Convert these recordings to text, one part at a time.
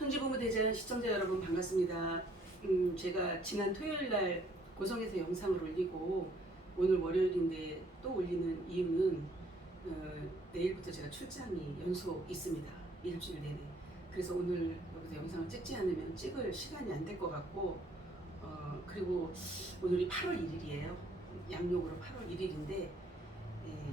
천지부모 대전 시청자 여러분 반갑습니다. 제가 지난 토요일날 고성에서 영상을 올리고 오늘 월요일인데 또 올리는 이유는 내일부터 제가 출장이 연속 있습니다. 일주일 내내. 그래서 오늘 여기서 영상을 찍지 않으면 찍을 시간이 안 될 것 같고 그리고 오늘이 8월 1일이에요. 양력으로 8월 1일인데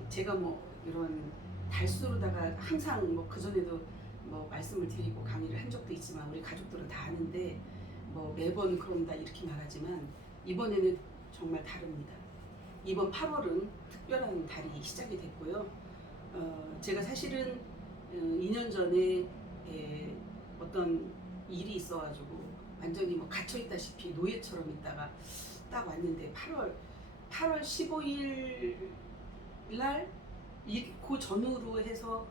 제가 뭐 이런 달수로다가 항상 뭐 그전에도 뭐 말씀을 드리고 강의를 한 적도 있지만 우리 가족들은 다 아는데 뭐 매번 그런다 이렇게 말하지만 이번에는 정말 다릅니다. 이번 8월은 특별한 달이 시작이 됐고요. 제가 사실은 2년 전에 어떤 일이 있어가지고 완전히 뭐 갇혀있다시피 노예처럼 있다가 딱 왔는데 8월 15일 날 그 전후로 해서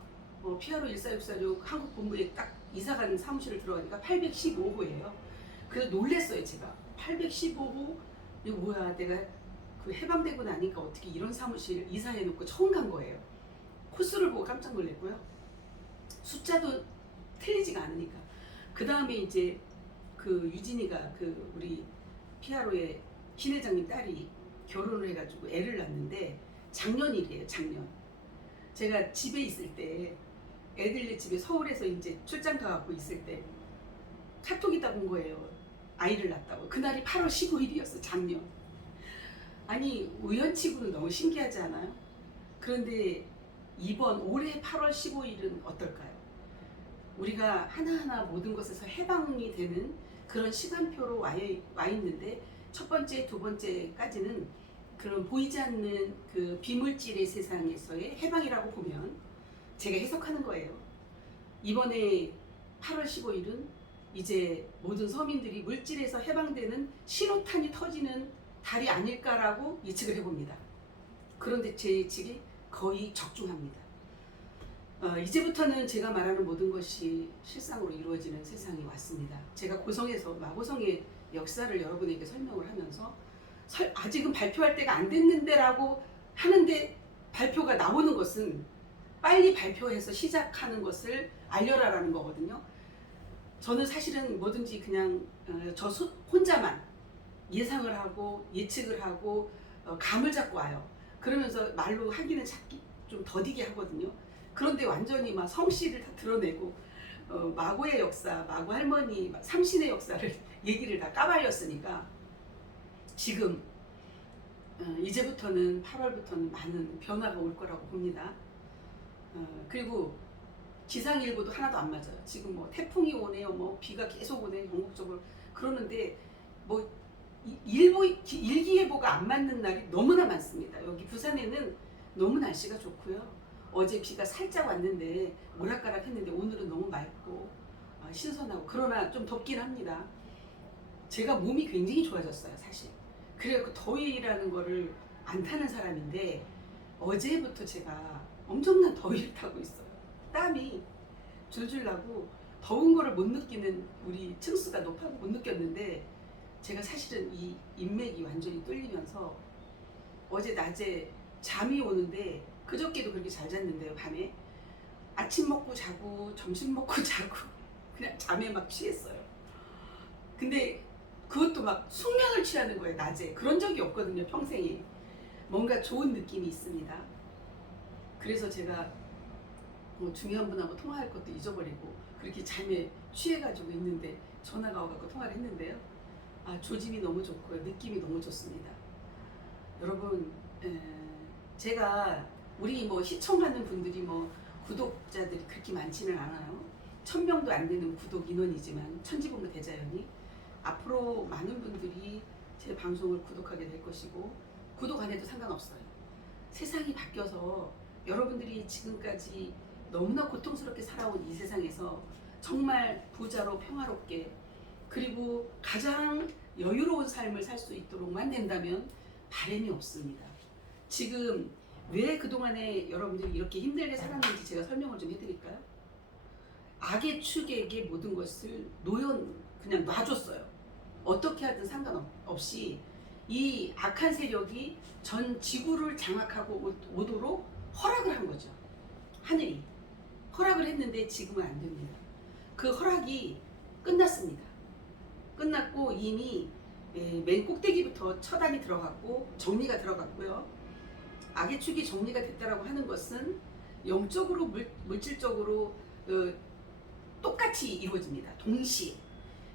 피아로 14646 한국 본부에 딱 이사간 사무실을 들어가니까 815호예요. 그래서 놀랬어요 제가. 815호 이거 뭐야, 내가 그 해방되고 나니까 어떻게 이런 사무실 이사해놓고 처음 간 거예요. 코스를 보고 깜짝 놀랐고요. 숫자도 틀리지가 않으니까. 그 다음에 이제 그 유진이가 그 우리 피아로의 신 회장님 딸이 결혼을 해가지고 애를 낳는데 작년 일이에요. 작년. 제가 집에 있을 때 애들네 집에 서울에서 이제 출장 가갖고 있을 때 카톡이 딱 온 거예요. 아이를 낳았다고. 그날이 8월 15일이었어. 작년. 아니 우연치고는 너무 신기하지 않아요? 그런데 이번 올해 8월 15일은 어떨까요? 우리가 하나하나 모든 것에서 해방이 되는 그런 시간표로 와 있는데 첫 번째, 두 번째까지는 그런 보이지 않는 그 비물질의 세상에서의 해방이라고 보면 제가 해석하는 거예요. 이번에 8월 15일은 이제 모든 서민들이 물질에서 해방되는 신호탄이 터지는 달이 아닐까라고 예측을 해봅니다. 그런데 제 예측이 거의 적중합니다. 이제부터는 제가 말하는 모든 것이 실상으로 이루어지는 세상이 왔습니다. 제가 고성에서 마고성의 역사를 여러분에게 설명을 하면서 아직은 발표할 때가 안 됐는데 라고 하는데 발표가 나오는 것은 빨리 발표해서 시작하는 것을 알려라라는 거거든요. 저는 사실은 뭐든지 그냥 저 혼자만 예상을 하고 예측을 하고 감을 잡고 와요. 그러면서 말로 하기는 찾기 좀 더디게 하거든요. 그런데 완전히 막 성씨를 다 드러내고 마고의 역사, 마고 할머니, 삼신의 역사를 얘기를 다 까발렸으니까 지금 이제부터는 8월부터는 많은 변화가 올 거라고 봅니다. 그리고 기상일보도 하나도 안 맞아요. 지금 뭐 태풍이 오네요, 뭐 비가 계속 오네, 전국적으로 그러는데 뭐 일기예보가 안 맞는 날이 너무나 많습니다. 여기 부산에는 너무 날씨가 좋고요. 어제 비가 살짝 왔는데 오락가락 했는데 오늘은 너무 맑고 신선하고 그러나 좀 덥긴 합니다. 제가 몸이 굉장히 좋아졌어요, 사실. 그래서 더위라는 거를 안 타는 사람인데 어제부터 제가 엄청난 더위를 타고 있어요. 땀이 줄줄 나고 더운 거를 못 느끼는 우리 층수가 높아서 못 느꼈는데 제가 사실은 이 인맥이 완전히 뚫리면서 어제 낮에 잠이 오는데 그저께도 그렇게 잘 잤는데요. 밤에 아침 먹고 자고 점심 먹고 자고 그냥 잠에 막 취했어요. 근데 그것도 막 숙면을 취하는 거예요. 낮에. 그런 적이 없거든요. 평생에. 뭔가 좋은 느낌이 있습니다. 그래서 제가 뭐 중요한 분하고 통화할 것도 잊어버리고 그렇게 잠에 취해가지고 있는데 전화가 와갖고 통화를 했는데요. 조짐이 너무 좋고요. 느낌이 너무 좋습니다. 여러분 제가 우리 뭐 시청하는 분들이 뭐 구독자들이 그렇게 많지는 않아요. 1000명도 안 되는 구독 인원이지만 천지부모 대자연이 앞으로 많은 분들이 제 방송을 구독하게 될 것이고 구독 안 해도 상관없어요. 세상이 바뀌어서 여러분들이 지금까지 너무나 고통스럽게 살아온 이 세상에서 정말 부자로 평화롭게 그리고 가장 여유로운 삶을 살 수 있도록만 된다면 바람이 없습니다. 지금 왜 그동안에 여러분들이 이렇게 힘들게 살았는지 제가 설명을 좀 해드릴까요? 악의 축에게 모든 것을 그냥 놔줬어요. 어떻게 하든 상관없이 이 악한 세력이 전 지구를 장악하고 오도록 허락을 한 거죠. 하늘이 허락을 했는데 지금은 안 됩니다. 그 허락이 끝났습니다. 끝났고 이미 맨 꼭대기부터 처단이 들어갔고 정리가 들어갔고요. 악의 축이 정리가 됐다라고 하는 것은 영적으로 물질적으로 똑같이 이루어집니다.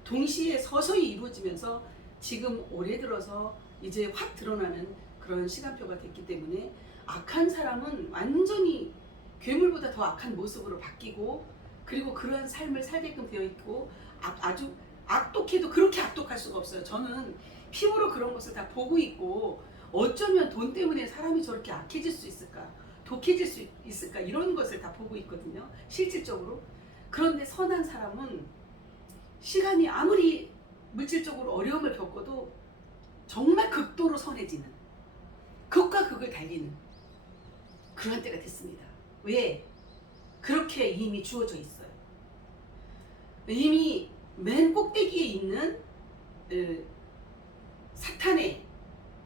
동시에 서서히 이루어지면서 지금 올해 들어서 이제 확 드러나는 그런 시간표가 됐기 때문에 악한 사람은 완전히 괴물보다 더 악한 모습으로 바뀌고, 그리고 그러한 삶을 살게끔 되어 있고, 아주 악독해도 그렇게 악독할 수가 없어요. 저는 피부로 그런 것을 다 보고 있고, 어쩌면 돈 때문에 사람이 저렇게 악해질 수 있을까, 독해질 수 있을까, 이런 것을 다 보고 있거든요, 실질적으로. 그런데 선한 사람은 시간이 아무리 물질적으로 어려움을 겪어도 정말 극도로 선해지는, 극과 극을 달리는 그러한 때가 됐습니다. 왜? 그렇게 이미 주어져 있어요. 이미 맨 꼭대기에 있는 사탄의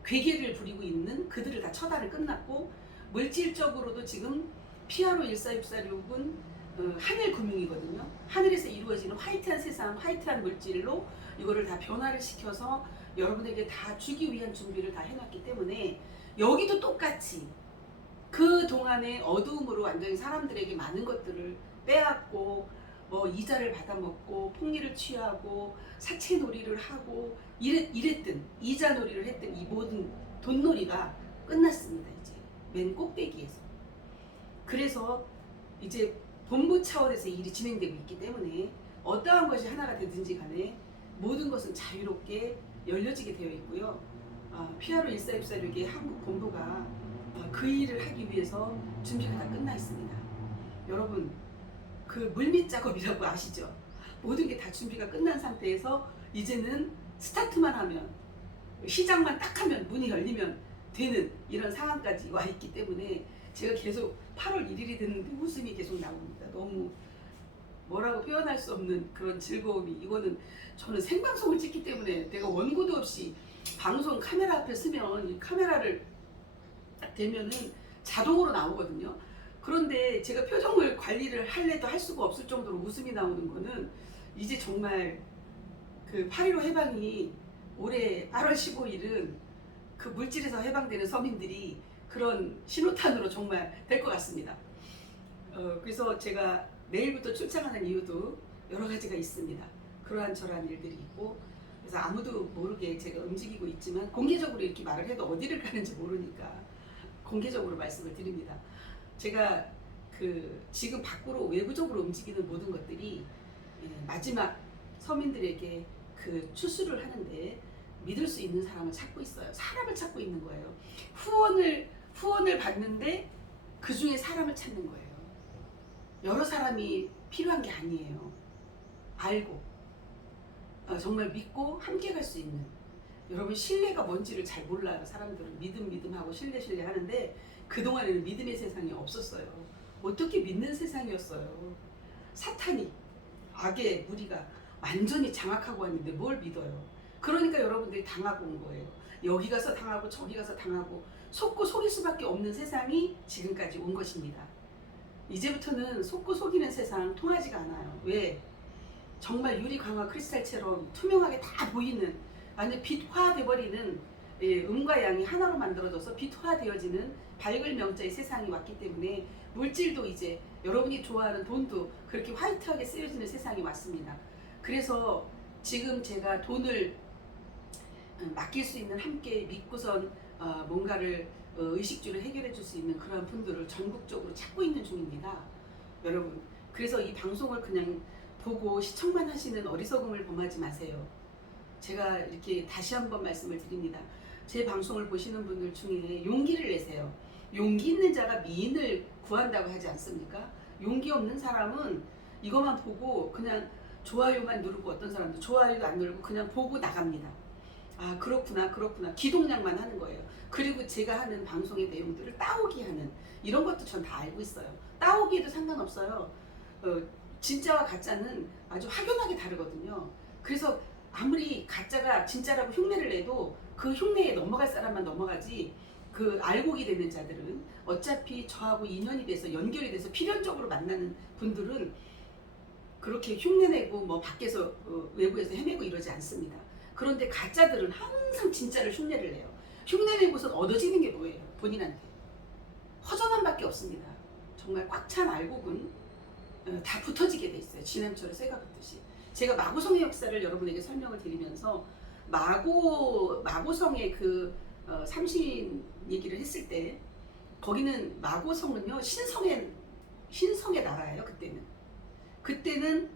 괴계를 부리고 있는 그들을 다 처단을 끝났고, 물질적으로도 지금 피아로 146466은 하늘 금융이거든요. 하늘에서 이루어지는 화이트한 세상, 화이트한 물질로 이거를 다 변화를 시켜서 여러분에게 다 주기 위한 준비를 다 해놨기 때문에, 여기도 똑같이 그 동안의 어두움으로 완전히 사람들에게 많은 것들을 빼앗고, 이자를 받아먹고 폭리를 취하고 사채놀이를 하고 이랬든 이자놀이를 했든 이 모든 돈놀이가 끝났습니다. 이제 맨 꼭대기에서. 그래서 이제 본부 차원에서 일이 진행되고 있기 때문에 어떠한 것이 하나가 되든지 간에 모든 것은 자유롭게 열려지게 되어 있고요. 피아로 1464의 한국 본부가 그 일을 하기 위해서 준비가 다 끝나 있습니다. 여러분, 그 물밑 작업이라고 아시죠? 모든 게 다 준비가 끝난 상태에서 이제는 스타트만 하면, 시작만 딱 하면, 문이 열리면 되는 이런 상황까지 와 있기 때문에 제가 계속 8월 1일이 됐는데 웃음이 계속 나옵니다. 너무 뭐라고 표현할 수 없는 그런 즐거움이, 이거는 저는 생방송을 찍기 때문에 내가 원고도 없이 방송 카메라 앞에 쓰면 이 카메라를 딱 대면은 자동으로 나오거든요. 그런데 제가 표정을 관리를 할래도 할 수가 없을 정도로 웃음이 나오는 거는, 이제 정말 그 8.15 해방이 올해 8월 15일은 그 물질에서 해방되는 서민들이 그런 신호탄으로 정말 될 것 같습니다. 그래서 제가 내일부터 출장하는 이유도 여러 가지가 있습니다. 그러한 저러한 일들이 있고, 그래서 아무도 모르게 제가 움직이고 있지만 공개적으로 이렇게 말을 해도 어디를 가는지 모르니까 공개적으로 말씀을 드립니다. 제가 지금 밖으로 외부적으로 움직이는 모든 것들이 마지막 서민들에게 그 추수를 하는데 믿을 수 있는 사람을 찾고 있어요. 사람을 찾고 있는 거예요. 후원을 받는데 그 중에 사람을 찾는 거예요. 여러 사람이 필요한 게 아니에요. 알고 정말 믿고 함께 갈 수 있는, 여러분 신뢰가 뭔지를 잘 몰라요. 사람들은 믿음하고 신뢰 하는데 그동안에는 믿음의 세상이 없었어요. 어떻게 믿는 세상이었어요. 사탄이, 악의 무리가 완전히 장악하고 왔는데 뭘 믿어요. 그러니까 여러분들이 당하고 온 거예요. 여기 가서 당하고 저기 가서 당하고 속고 속일 수밖에 없는 세상이 지금까지 온 것입니다. 이제부터는 속고 속이는 세상 통하지가 않아요. 왜? 정말 유리 강화 크리스탈처럼 투명하게 다 보이는, 완전 빛화돼버리는 음과 양이 하나로 만들어져서 빛화되어지는 밝을 명자의 세상이 왔기 때문에, 물질도 이제 여러분이 좋아하는 돈도 그렇게 화이트하게 쓰여지는 세상이 왔습니다. 그래서 지금 제가 돈을 맡길 수 있는, 함께 믿고선 뭔가를 의식주를 해결해 줄 수 있는 그런 분들을 전국적으로 찾고 있는 중입니다. 여러분, 그래서 이 방송을 그냥 보고 시청만 하시는 어리석음을 범하지 마세요. 제가 이렇게 다시 한번 말씀을 드립니다. 제 방송을 보시는 분들 중에 용기를 내세요. 용기 있는 자가 미인을 구한다고 하지 않습니까? 용기 없는 사람은 이것만 보고 그냥 좋아요만 누르고, 어떤 사람도 좋아요도 안 누르고 그냥 보고 나갑니다. 아, 그렇구나 기동량만 하는 거예요. 그리고 제가 하는 방송의 내용들을 따오기 하는, 이런 것도 전 다 알고 있어요. 따오기에도 상관없어요. 진짜와 가짜는 아주 확연하게 다르거든요. 그래서 아무리 가짜가 진짜라고 흉내를 내도 그 흉내에 넘어갈 사람만 넘어가지, 그 알고기 되는 자들은 어차피 저하고 인연이 돼서 연결이 돼서 필연적으로 만나는 분들은 그렇게 흉내내고 뭐 밖에서 외부에서 헤매고 이러지 않습니다. 그런데 가짜들은 항상 진짜를 흉내를 내요. 흉내내고서 얻어지는 게 뭐예요? 본인한테 허전함밖에 없습니다. 정말 꽉 찬 알곡은 다 붙어지게 돼 있어요. 진함처럼 쇠가 붙듯이. 제가 마고성의 역사를 여러분에게 설명을 드리면서 마고성의 그 삼신 얘기를 했을 때 거기는 마고성은요 신성의 나라예요. 그때는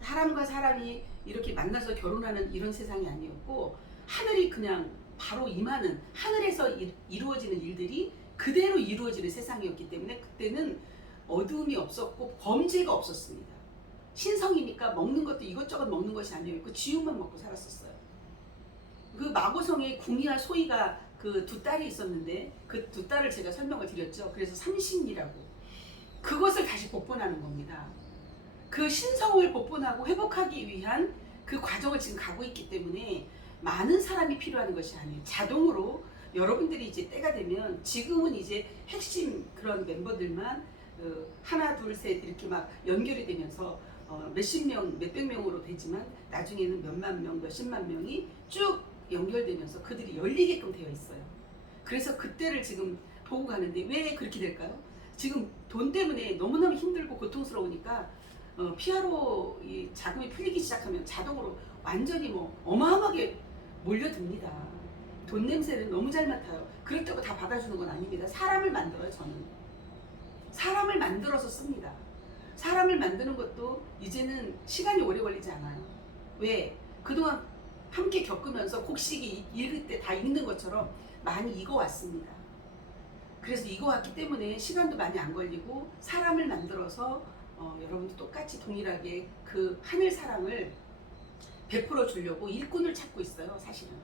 사람과 사람이 이렇게 만나서 결혼하는 이런 세상이 아니었고 하늘이 그냥 바로 임하는 하늘에서 이루어지는 일들이 그대로 이루어지는 세상이었기 때문에 그때는 어두움이 없었고 범죄가 없었습니다. 신성이니까 먹는 것도 이것저것 먹는 것이 아니었고 지육만 먹고 살았었어요. 그 마고성에 궁이와 소이가 그 두 딸이 있었는데 그 두 딸을 제가 설명을 드렸죠. 그래서 삼신이라고 그것을 다시 복본하는 겁니다. 그 신성을 복본하고 회복하기 위한 그 과정을 지금 가고 있기 때문에 많은 사람이 필요한 것이 아니에요. 자동으로 여러분들이 이제 때가 되면 지금은 이제 핵심 그런 멤버들만 하나 둘 셋 이렇게 막 연결이 되면서 몇십 명 몇백 명으로 되지만 나중에는 몇만 명 몇십만 명이 쭉 연결되면서 그들이 열리게끔 되어 있어요. 그래서 그때를 지금 보고 가는데 왜 그렇게 될까요? 지금 돈 때문에 너무너무 힘들고 고통스러우니까 피아로 이 자금이 풀리기 시작하면 자동으로 완전히 뭐 어마어마하게 몰려듭니다. 돈 냄새를 너무 잘 맡아요. 그렇다고 다 받아주는 건 아닙니다. 사람을 만들어요. 저는 사람을 만들어서 씁니다. 사람을 만드는 것도 이제는 시간이 오래 걸리지 않아요. 왜? 그동안 함께 겪으면서 곡식이 읽을 때 다 읽는 것처럼 많이 익어왔습니다. 그래서 익어왔기 때문에 시간도 많이 안 걸리고 사람을 만들어서 여러분도 똑같이 동일하게 그 하늘 사랑을 베풀어 주려고 일꾼을 찾고 있어요. 사실은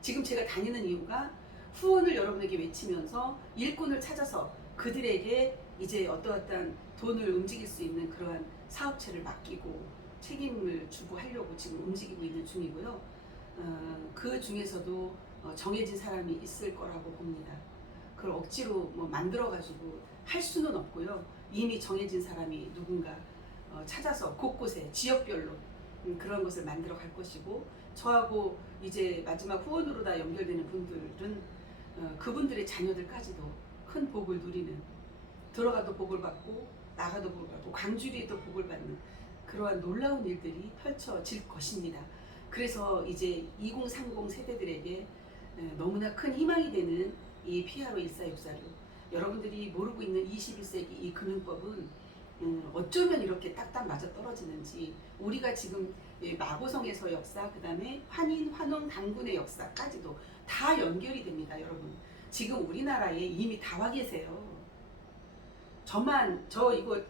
지금 제가 다니는 이유가 후원을 여러분에게 외치면서 일꾼을 찾아서 그들에게 이제 어떠한 돈을 움직일 수 있는 그러한 사업체를 맡기고 책임을 주고 하려고 지금 움직이고 있는 중이고요. 그 중에서도 정해진 사람이 있을 거라고 봅니다. 그걸 억지로 뭐 만들어가지고 할 수는 없고요. 이미 정해진 사람이 누군가 찾아서 곳곳에 지역별로 그런 것을 만들어 갈 것이고 저하고 이제 마지막 후원으로 다 연결되는 분들은 그분들의 자녀들까지도 큰 복을 누리는 들어가도 복을 받고 나가도 복을 받고 광주리에도 복을 받는 그러한 놀라운 일들이 펼쳐질 것입니다. 그래서 이제 2030 세대들에게 너무나 큰 희망이 되는 이 피아로 1464로 여러분들이 모르고 있는 21세기 이 금융법은 어쩌면 이렇게 딱딱 맞아 떨어지는지 우리가 지금 마고성에서 역사 그 다음에 환인, 환웅, 당군의 역사까지도 다 연결이 됩니다. 여러분 지금 우리나라에 이미 다 와 계세요. 저 이거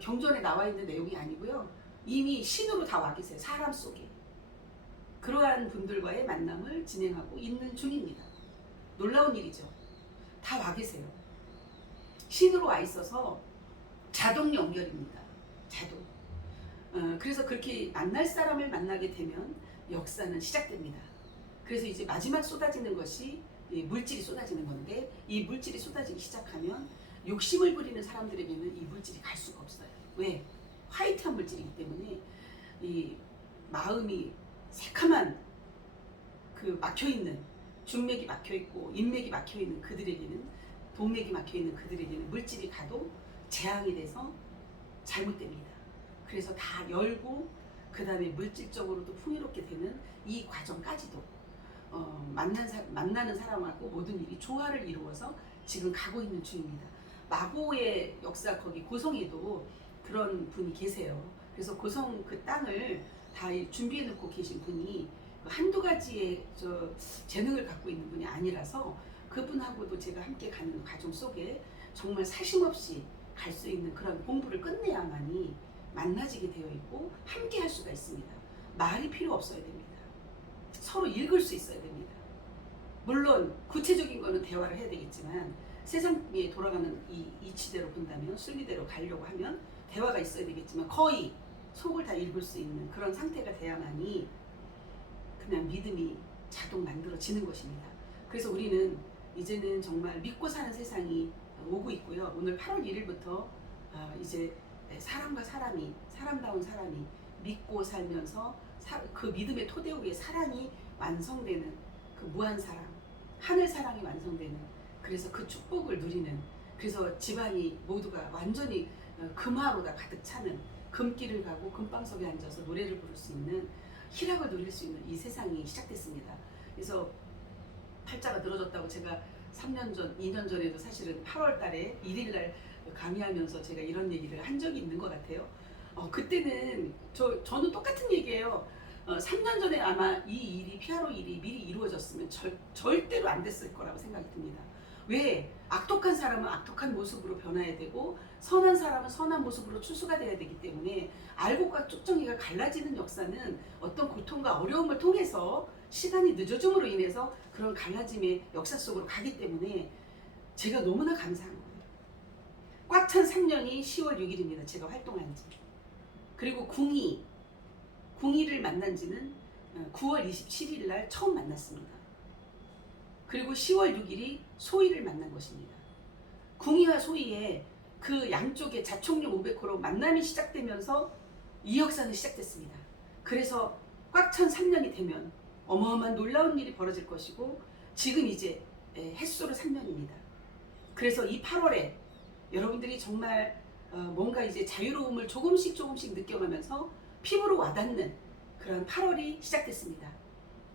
경전에 나와 있는 내용이 아니고요. 이미 신으로 다 와 계세요. 사람 속에. 그러한 분들과의 만남을 진행하고 있는 중입니다. 놀라운 일이죠. 다 와 계세요. 신으로 와 있어서 자동 연결입니다. 자동. 그래서 그렇게 만날 사람을 만나게 되면 역사는 시작됩니다. 그래서 이제 마지막 쏟아지는 것이 물질이 쏟아지는 건데 이 물질이 쏟아지기 시작하면 욕심을 부리는 사람들에게는 이 물질이 갈 수가 없어요. 왜? 화이트한 물질이기 때문에 이 마음이 새카만 그 막혀있는 중맥이 막혀있고 인맥이 막혀있는 그들에게는 동맥이 막혀있는 그들에게는 물질이 가도 재앙이 돼서 잘못됩니다. 그래서 다 열고 그 다음에 물질적으로도 풍요롭게 되는 이 과정까지도 만나는 사람하고 모든 일이 조화를 이루어서 지금 가고 있는 중입니다. 마고의 역사 거기 고성에도 그런 분이 계세요. 그래서 고성 그 땅을 다 준비해 놓고 계신 분이 한두 가지의 재능을 갖고 있는 분이 아니라서 그분하고도 제가 함께 가는 과정 속에 정말 사심없이 갈 수 있는 그런 공부를 끝내야만이 만나지게 되어 있고 함께 할 수가 있습니다. 말이 필요 없어야 됩니다. 서로 읽을 수 있어야 됩니다. 물론 구체적인 거는 대화를 해야 되겠지만 세상에 돌아가는 이 이치대로 본다면 순리대로 가려고 하면 대화가 있어야 되겠지만 거의 속을 다 읽을 수 있는 그런 상태가 돼야만이 그냥 믿음이 자동 만들어지는 것입니다. 그래서 우리는 이제는 정말 믿고 사는 세상이 오고 있고요. 오늘 8월 1일부터 이제 사람과 사람이, 사람다운 사람이 믿고 살면서 그 믿음의 토대 위에 사랑이 완성되는 그 무한 사랑, 하늘 사랑이 완성되는, 그래서 그 축복을 누리는, 그래서 집안이 모두가 완전히 금화로 다 가득 차는, 금길을 가고 금방석에 앉아서 노래를 부를 수 있는, 희락을 누릴 수 있는 이 세상이 시작됐습니다. 그래서 팔자가 늘어졌다고 제가 3년 전, 2년 전에도 사실은 8월 달에 1일 날 강의하면서 제가 이런 얘기를 한 적이 있는 것 같아요. 그때는 저는 똑같은 얘기예요. 3년 전에 아마 이 일이, 피아로 일이 미리 이루어졌으면 절대로 안 됐을 거라고 생각이 듭니다. 왜? 악독한 사람은 악독한 모습으로 변화해야 되고 선한 사람은 선한 모습으로 추수가 돼야 되기 때문에 알곡과 쭉정이가 갈라지는 역사는 어떤 고통과 어려움을 통해서 시간이 늦어짐으로 인해서 그런 갈라짐의 역사 속으로 가기 때문에 제가 너무나 감사한 거예요. 꽉 찬 3년이 10월 6일입니다. 제가 활동한 지. 그리고 궁이를 만난 지는 9월 27일 날 처음 만났습니다. 그리고 10월 6일이 소희를 만난 것입니다. 궁이와 소희의 그 양쪽의 자총령 500호로 만남이 시작되면서 이 역사는 시작됐습니다. 그래서 꽉 찬 3년이 되면 어마어마한 놀라운 일이 벌어질 것이고 지금 이제 햇수로 3년입니다. 그래서 이 8월에 여러분들이 정말 뭔가 이제 자유로움을 조금씩 느껴가면서 피부로 와닿는 그런 8월이 시작됐습니다.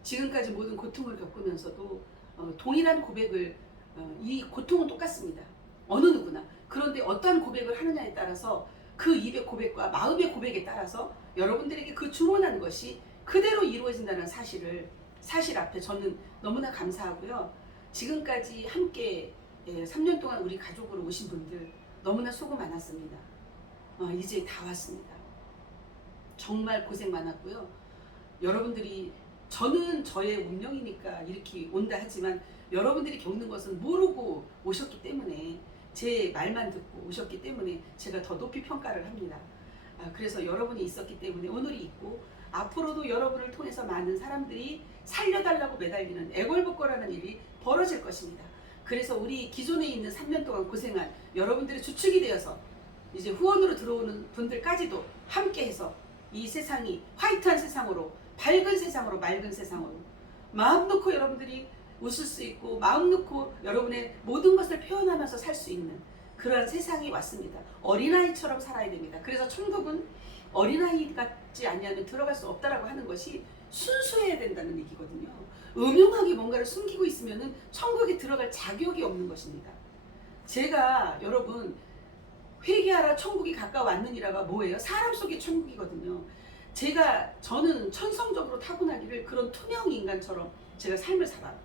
지금까지 모든 고통을 겪으면서도 동일한 고백을, 이 고통은 똑같습니다. 어느 누구나. 그런데 어떠한 고백을 하느냐에 따라서 그 입의 고백과 마음의 고백에 따라서 여러분들에게 그 주문한 것이 그대로 이루어진다는 사실 앞에 저는 너무나 감사하고요. 지금까지 함께 3년 동안 우리 가족으로 오신 분들 너무나 수고 많았습니다. 이제 다 왔습니다. 정말 고생 많았고요. 여러분들이, 저는 저의 운명이니까 이렇게 온다 하지만 여러분들이 겪는 것은 모르고 오셨기 때문에, 제 말만 듣고 오셨기 때문에 제가 더 높이 평가를 합니다. 그래서 여러분이 있었기 때문에 오늘이 있고 앞으로도 여러분을 통해서 많은 사람들이 살려달라고 매달리는 애걸복걸하는 일이 벌어질 것입니다. 그래서 우리 기존에 있는 3년 동안 고생한 여러분들의 주축이 되어서 이제 후원으로 들어오는 분들까지도 함께해서 이 세상이 화이트한 세상으로, 밝은 세상으로, 맑은 세상으로, 마음 놓고 여러분들이 웃을 수 있고 마음 놓고 여러분의 모든 것을 표현하면서 살 수 있는 그런 세상이 왔습니다. 어린아이처럼 살아야 됩니다. 그래서 천국은 어린아이 같지 않으면 들어갈 수 없다라고 하는 것이 순수해야 된다는 얘기거든요. 음흉하게 뭔가를 숨기고 있으면 천국에 들어갈 자격이 없는 것입니다. 제가 여러분, 회개하라 천국이 가까워왔느니라가 뭐예요? 사람 속의 천국이거든요. 저는 천성적으로 타고나기를 그런 투명 인간처럼 제가 삶을 살아요.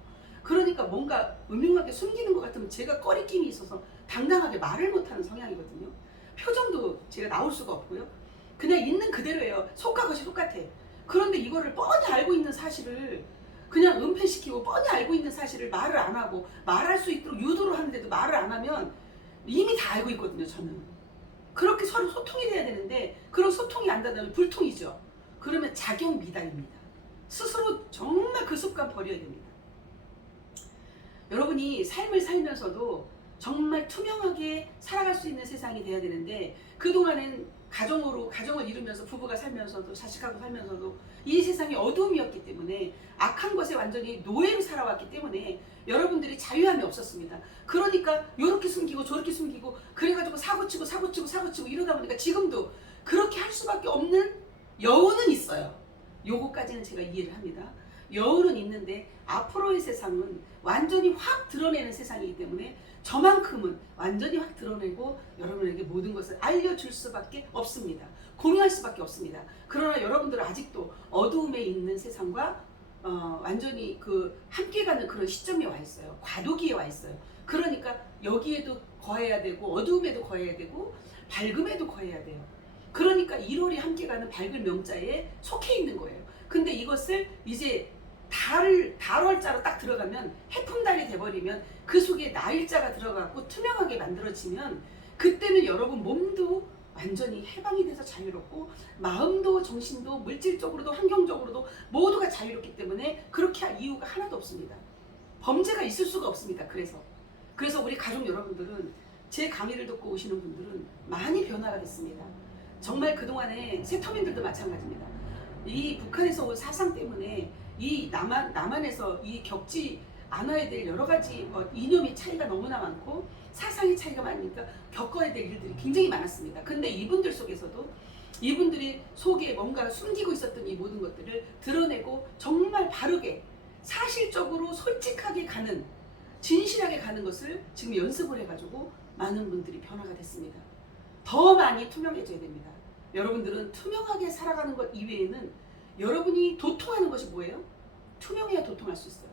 그러니까 뭔가 음흉하게 숨기는 것 같으면 제가 꺼리낌이 있어서 당당하게 말을 못하는 성향이거든요. 표정도 제가 나올 수가 없고요. 그냥 있는 그대로예요. 속과 겉이 똑같아. 그런데 이거를 뻔히 알고 있는 사실을 그냥 은폐시키고, 뻔히 알고 있는 사실을 말을 안 하고 말할 수 있도록 유도를 하는데도 말을 안 하면 이미 다 알고 있거든요. 저는 그렇게 서로 소통이 돼야 되는데 그런 소통이 안 된다면 불통이죠. 그러면 자격 미달입니다. 스스로 정말 그 습관 버려야 됩니다. 여러분이 삶을 살면서도 정말 투명하게 살아갈 수 있는 세상이 돼야 되는데, 그동안은 가정을 이루면서 부부가 살면서도 자식하고 살면서도 이 세상이 어두움이었기 때문에, 악한 것에 완전히 노예로 살아왔기 때문에 여러분들이 자유함이 없었습니다. 그러니까 요렇게 숨기고 저렇게 숨기고 그래가지고 사고치고 이러다 보니까 지금도 그렇게 할 수밖에 없는 여운은 있어요. 요거까지는 제가 이해를 합니다. 여운은 있는데 앞으로의 세상은 완전히 확 드러내는 세상이기 때문에 저만큼은 완전히 확 드러내고 여러분에게 모든 것을 알려줄 수밖에 없습니다. 공유할 수밖에 없습니다. 그러나 여러분들은 아직도 어두움에 있는 세상과 완전히 그 함께 가는 그런 시점에 와 있어요. 과도기에 와 있어요. 그러니까 여기에도 거해야 되고 어두움에도 거해야 되고 밝음에도 거해야 돼요. 그러니까 1월이 함께 가는 밝은 명자에 속해 있는 거예요. 근데 이것을 이제 달월자로 딱 들어가면 해품달이 돼버리면 그 속에 나일자가 들어가고 투명하게 만들어지면 그때는 여러분 몸도 완전히 해방이 돼서 자유롭고 마음도 정신도 물질적으로도 환경적으로도 모두가 자유롭기 때문에 그렇게 할 이유가 하나도 없습니다. 범죄가 있을 수가 없습니다. 그래서 우리 가족 여러분들은 제 강의를 듣고 오시는 분들은 많이 변화가 됐습니다. 정말 그동안에 세터민들도 마찬가지입니다. 이 북한에서 온 사상 때문에 이 남한에서 이 겪지 않아야 될 여러 가지 이념의 차이가 너무나 많고 사상의 차이가 많으니까 겪어야 될 일들이 굉장히 많았습니다. 근데 이분들 속에서도 이분들이 속에 뭔가 숨기고 있었던 이 모든 것들을 드러내고 정말 바르게 사실적으로 솔직하게 가는, 진실하게 가는 것을 지금 연습을 해가지고 많은 분들이 변화가 됐습니다. 더 많이 투명해져야 됩니다. 여러분들은 투명하게 살아가는 것 이외에는 여러분이 도통하는 것이 뭐예요? 투명해야 도통할 수 있어요.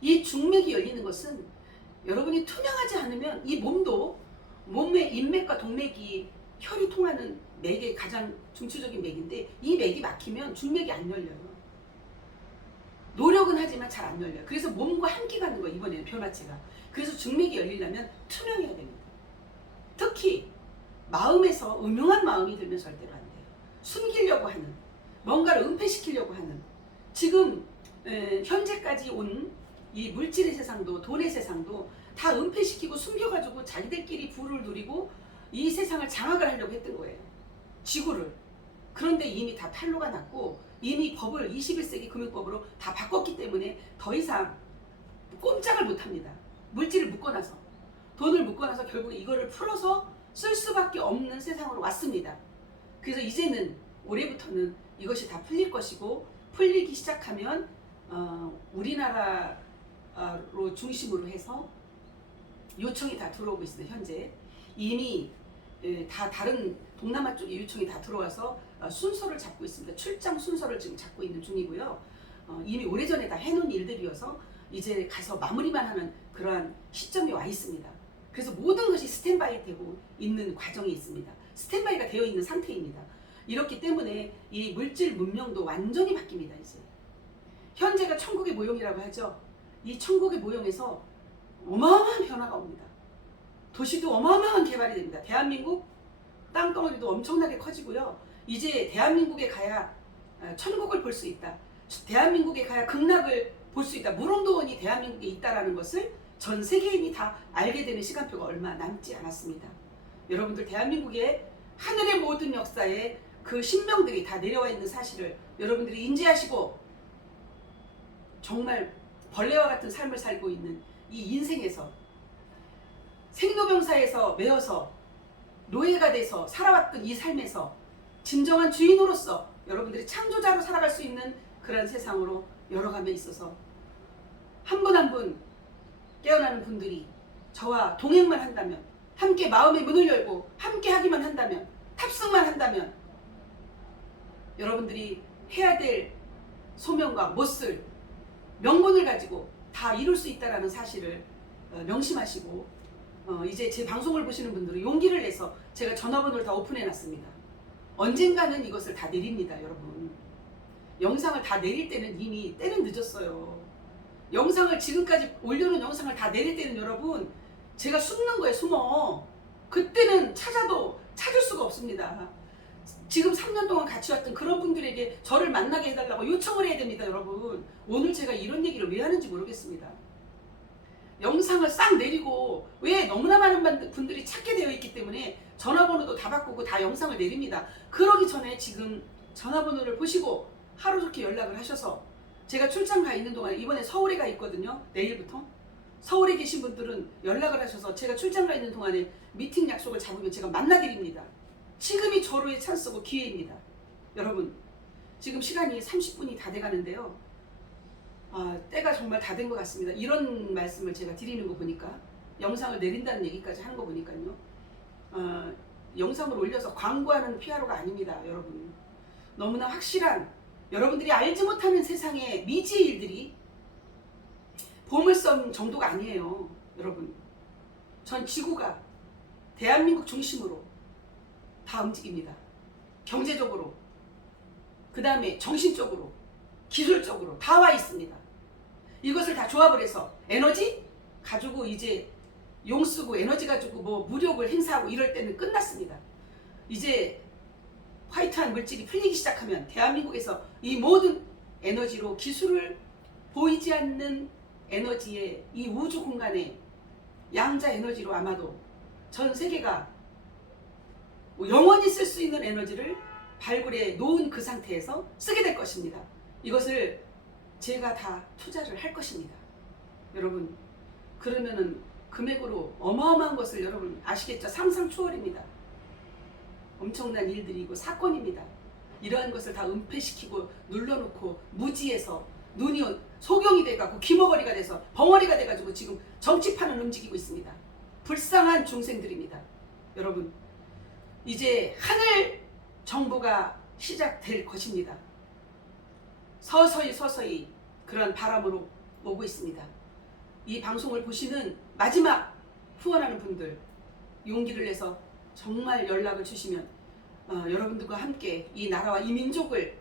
이 중맥이 열리는 것은 여러분이 투명하지 않으면 이 몸도, 몸의 인맥과 동맥이 혈이 통하는 맥의 가장 중추적인 맥인데 이 맥이 막히면 중맥이 안 열려요. 노력은 하지만 잘 안 열려요. 그래서 몸과 함께 가는 거예요. 이번에는 변화체가. 그래서 중맥이 열리려면 투명해야 됩니다. 특히 마음에서 음흉한 마음이 들면 절대로 안 돼요. 숨기려고 하는, 뭔가를 은폐시키려고 하는, 지금 현재까지 온 이 물질의 세상도 돈의 세상도 다 은폐시키고 숨겨가지고 자기들끼리 부를 누리고 이 세상을 장악을 하려고 했던 거예요. 지구를. 그런데 이미 다 탄로가 났고 이미 법을 21세기 금융법으로 다 바꿨기 때문에 더 이상 꼼짝을 못합니다. 물질을 묶어놔서, 돈을 묶어놔서 결국 이거를 풀어서 쓸 수밖에 없는 세상으로 왔습니다. 그래서 이제는 올해부터는 이것이 다 풀릴 것이고, 풀리기 시작하면 우리나라로 중심으로 해서 요청이 다 들어오고 있습니다. 현재 이미 다 다른 동남아 쪽에 요청이 다 들어와서 순서를 잡고 있습니다. 출장 순서를 지금 잡고 있는 중이고요. 이미 오래전에 다 해놓은 일들이어서 이제 가서 마무리만 하는 그러한 시점이 와 있습니다. 그래서 모든 것이 스탠바이 되고 있는 과정이 있습니다. 스탠바이가 되어 있는 상태입니다. 이렇기 때문에 이 물질 문명도 완전히 바뀝니다. 이제 현재가 천국의 모형이라고 하죠. 이 천국의 모형에서 어마어마한 변화가 옵니다. 도시도 어마어마한 개발이 됩니다. 대한민국 땅덩어리도 엄청나게 커지고요. 이제 대한민국에 가야 천국을 볼 수 있다. 대한민국에 가야 극락을 볼 수 있다. 무릉도원이 대한민국에 있다라는 것을 전 세계인이 다 알게 되는 시간표가 얼마 남지 않았습니다. 여러분들 대한민국의 하늘의 모든 역사에 그 신명들이 다 내려와 있는 사실을 여러분들이 인지하시고 정말 벌레와 같은 삶을 살고 있는 이 인생에서 생로병사에서 매어서 노예가 돼서 살아왔던 이 삶에서 진정한 주인으로서 여러분들이 창조자로 살아갈 수 있는 그런 세상으로 열어감에 있어서 한 분 한 분 깨어나는 분들이 저와 동행만 한다면, 함께 마음의 문을 열고 함께 하기만 한다면, 탑승만 한다면 여러분들이 해야 될 소명과 못을 명분을 가지고 다 이룰 수 있다는 사실을 명심하시고 이제 제 방송을 보시는 분들은 용기를 내서 제가 전화번호를 다 오픈해 놨습니다. 언젠가는 이것을 다 내립니다. 여러분, 영상을 다 내릴 때는 이미 때는 늦었어요. 영상을 지금까지 올려놓은 영상을 다 내릴 때는 여러분 제가 숨는 거예요. 숨어. 그때는 찾아도 찾을 수가 없습니다. 지금 3년 동안 같이 왔던 그런 분들에게 저를 만나게 해달라고 요청을 해야 됩니다. 여러분, 오늘 제가 이런 얘기를 왜 하는지 모르겠습니다. 영상을 싹 내리고, 왜 너무나 많은 분들이 찾게 되어 있기 때문에 전화번호도 다 바꾸고 다 영상을 내립니다. 그러기 전에 지금 전화번호를 보시고 하루 좋게 연락을 하셔서, 제가 출장 가 있는 동안에 이번에 서울에 가 있거든요. 내일부터 서울에 계신 분들은 연락을 하셔서 제가 출장 가 있는 동안에 미팅 약속을 잡으면 제가 만나드립니다. 지금이 절호의 찬스고 기회입니다. 여러분, 지금 시간이 30분이 다 돼가는데요. 때가 정말 다 된 것 같습니다. 이런 말씀을 제가 드리는 거 보니까, 영상을 내린다는 얘기까지 하는 거 보니까요. 영상을 올려서 광고하는 PRO가 아닙니다. 여러분, 너무나 확실한, 여러분들이 알지 못하는 세상의 미지의 일들이 보물섬 정도가 아니에요. 여러분, 전 지구가 대한민국 중심으로 다 움직입니다. 경제적으로, 그 다음에 정신적으로, 기술적으로 다 와 있습니다. 이것을 다 조합을 해서 에너지 가지고 이제 용 쓰고 에너지 가지고 뭐 무력을 행사하고 이럴 때는 끝났습니다. 이제 화이트한 물질이 풀리기 시작하면 대한민국에서 이 모든 에너지로, 기술을 보이지 않는 에너지의 이 우주 공간에 양자 에너지로 아마도 전 세계가 영원히 쓸 수 있는 에너지를 발굴해 놓은 그 상태에서 쓰게 될 것입니다. 이것을 제가 다 투자를 할 것입니다. 여러분, 그러면은 금액으로 어마어마한 것을 여러분 아시겠죠? 상상 초월입니다. 엄청난 일들이고 사건입니다. 이러한 것을 다 은폐시키고 눌러놓고 무지해서 눈이 소경이 돼가고 귀머거리가 돼서 벙어리가 돼가지고 지금 정치판을 움직이고 있습니다. 불쌍한 중생들입니다. 여러분, 이제 하늘 정부가 시작될 것입니다. 서서히 그런 바람으로 오고 있습니다. 이 방송을 보시는 마지막 후원하는 분들 용기를 내서 정말 연락을 주시면 여러분들과 함께 이 나라와 이 민족을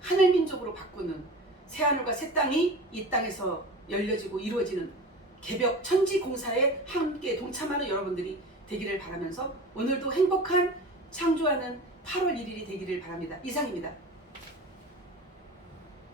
하늘 민족으로 바꾸는 새하늘과 새 땅이 이 땅에서 열려지고 이루어지는 개벽 천지 공사에 함께 동참하는 여러분들이 되기를 바라면서 오늘도 행복한 창조하는 8월 1일이 되기를 바랍니다. 이상입니다.